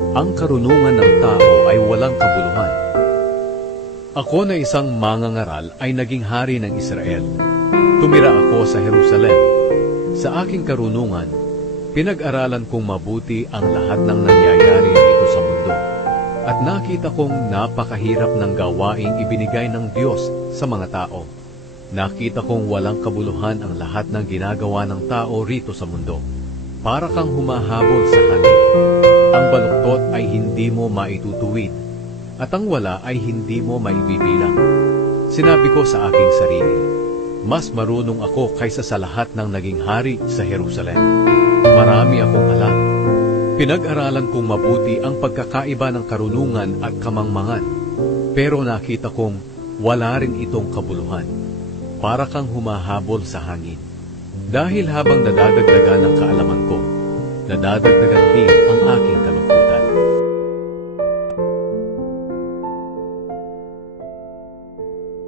Ang karunungan ng tao ay walang kabuluhan. Ako na isang mangangaral ay naging hari ng Israel. Tumira ako sa Jerusalem. Sa aking karunungan, pinag-aralan kong mabuti ang lahat ng nangyayari dito sa mundo. At nakita kong napakahirap ng gawaing ibinigay ng Diyos sa mga tao. Nakita kong walang kabuluhan ang lahat ng ginagawa ng tao rito sa mundo. Para kang humahabol sa hangin. Ang baluktot ay hindi mo maitutuwid, at ang wala ay hindi mo maibibilang. Sinabi ko sa aking sarili, mas marunong ako kaysa sa lahat ng naging hari sa Jerusalem. Marami akong alam. Pinag-aralan kong mabuti ang pagkakaiba ng karunungan at kamangmangan, pero nakita kong wala rin itong kabuluhan. Para kang humahabol sa hangin. Dahil habang nadadagdagan ang kaalaman ko, nadadagdagan din ang aking